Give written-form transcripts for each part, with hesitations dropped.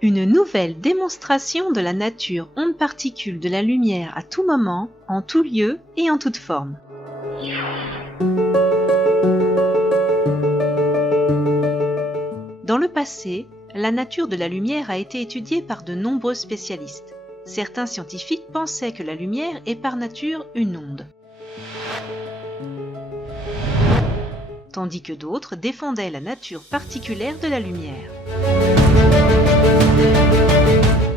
Une nouvelle démonstration de la nature onde-particule de la lumière à tout moment, en tout lieu et en toute forme. Dans le passé, la nature de la lumière a été étudiée par de nombreux spécialistes. Certains scientifiques pensaient que la lumière est par nature une onde, tandis que d'autres défendaient la nature particulière de la lumière.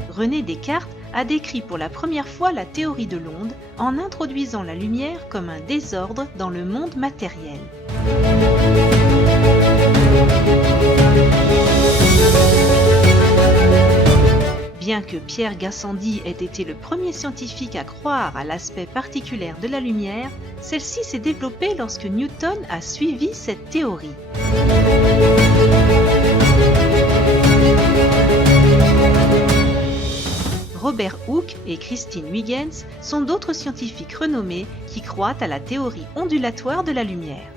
René Descartes a décrit pour la première fois la théorie de l'onde en introduisant la lumière comme un désordre dans le monde matériel. Bien que Pierre Gassendi ait été le premier scientifique à croire à l'aspect particulier de la lumière, celle-ci s'est développée lorsque Newton a suivi cette théorie. Robert Hooke et Christine Huygens sont d'autres scientifiques renommés qui croient à la théorie ondulatoire de la lumière.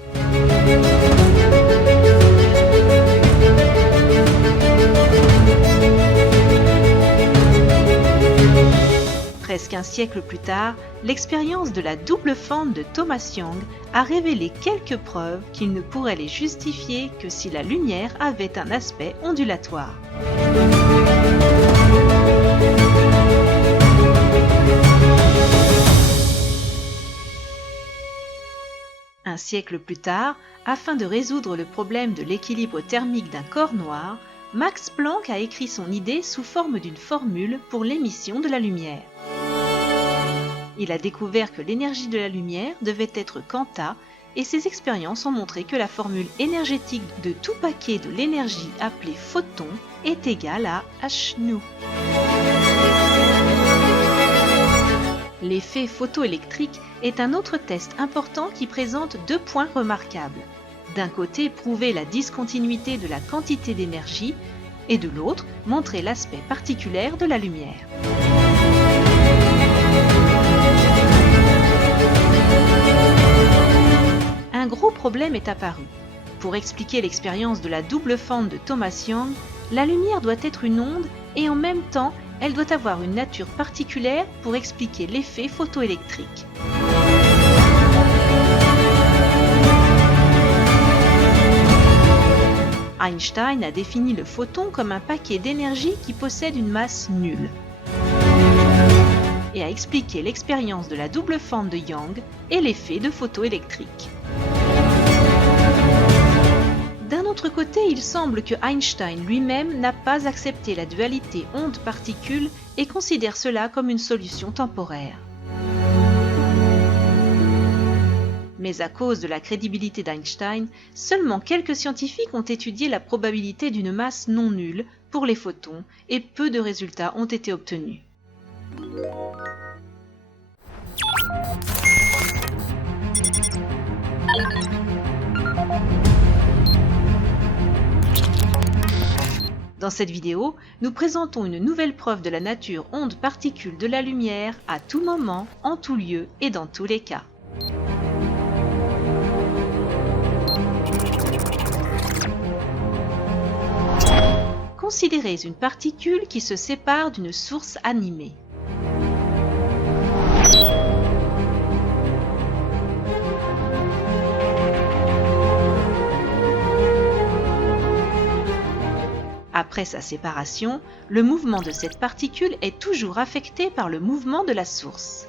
Presque un siècle plus tard, l'expérience de la double fente de Thomas Young a révélé quelques preuves qu'il ne pourrait les justifier que si la lumière avait un aspect ondulatoire. Un siècle plus tard, afin de résoudre le problème de l'équilibre thermique d'un corps noir, Max Planck a écrit son idée sous forme d'une formule pour l'émission de la lumière. Il a découvert que l'énergie de la lumière devait être quanta et ses expériences ont montré que la formule énergétique de tout paquet de l'énergie appelée photon est égale à hν. L'effet photoélectrique est un autre test important qui présente deux points remarquables. D'un côté, prouver la discontinuité de la quantité d'énergie et de l'autre, montrer l'aspect particulier de la lumière. Un gros problème est apparu. Pour expliquer l'expérience de la double fente de Thomas Young, la lumière doit être une onde et en même temps, elle doit avoir une nature particulière pour expliquer l'effet photoélectrique. Einstein a défini le photon comme un paquet d'énergie qui possède une masse nulle et a expliqué l'expérience de la double fente de Young et l'effet de photoélectrique. D'un autre côté, il semble que Einstein lui-même n'a pas accepté la dualité onde-particule et considère cela comme une solution temporaire. Mais à cause de la crédibilité d'Einstein, seulement quelques scientifiques ont étudié la probabilité d'une masse non nulle pour les photons et peu de résultats ont été obtenus. Dans cette vidéo, nous présentons une nouvelle preuve de la nature onde-particule de la lumière à tout moment, en tout lieu et dans tous les cas. Considérez une particule qui se sépare d'une source animée. Après sa séparation, le mouvement de cette particule est toujours affecté par le mouvement de la source.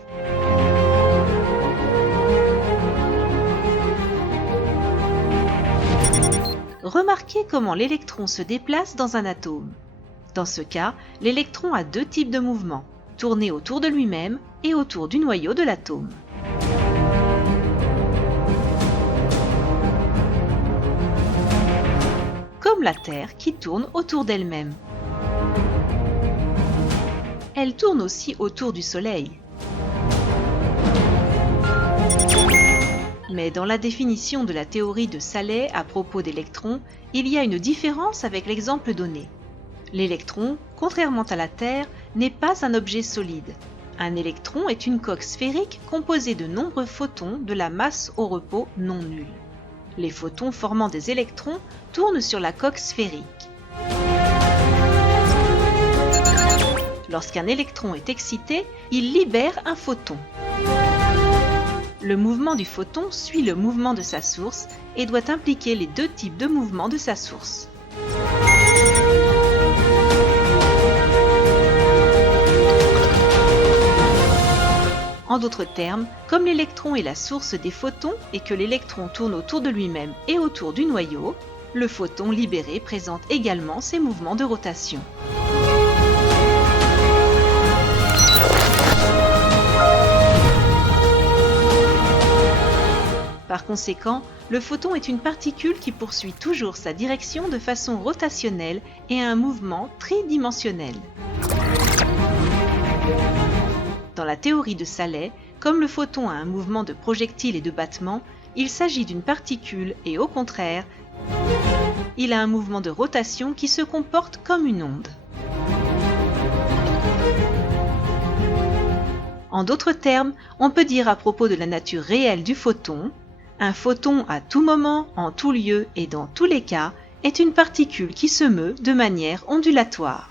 Remarquez comment l'électron se déplace dans un atome. Dans ce cas, l'électron a deux types de mouvements, tourner autour de lui-même et autour du noyau de l'atome. Comme la Terre qui tourne autour d'elle-même. Elle tourne aussi autour du Soleil. Mais dans la définition de la théorie de Saleh à propos d'électrons, il y a une différence avec l'exemple donné. L'électron, contrairement à la Terre, n'est pas un objet solide. Un électron est une coque sphérique composée de nombreux photons de la masse au repos non nulle. Les photons formant des électrons tournent sur la coque sphérique. Lorsqu'un électron est excité, il libère un photon. Le mouvement du photon suit le mouvement de sa source et doit impliquer les deux types de mouvements de sa source. En d'autres termes, comme l'électron est la source des photons et que l'électron tourne autour de lui-même et autour du noyau, le photon libéré présente également ses mouvements de rotation. Par conséquent, le photon est une particule qui poursuit toujours sa direction de façon rotationnelle et a un mouvement tridimensionnel. Dans la théorie de Saleh, comme le photon a un mouvement de projectile et de battement, il s'agit d'une particule et au contraire, il a un mouvement de rotation qui se comporte comme une onde. En d'autres termes, on peut dire à propos de la nature réelle du photon, un photon à tout moment, en tout lieu et dans tous les cas est une particule qui se meut de manière ondulatoire.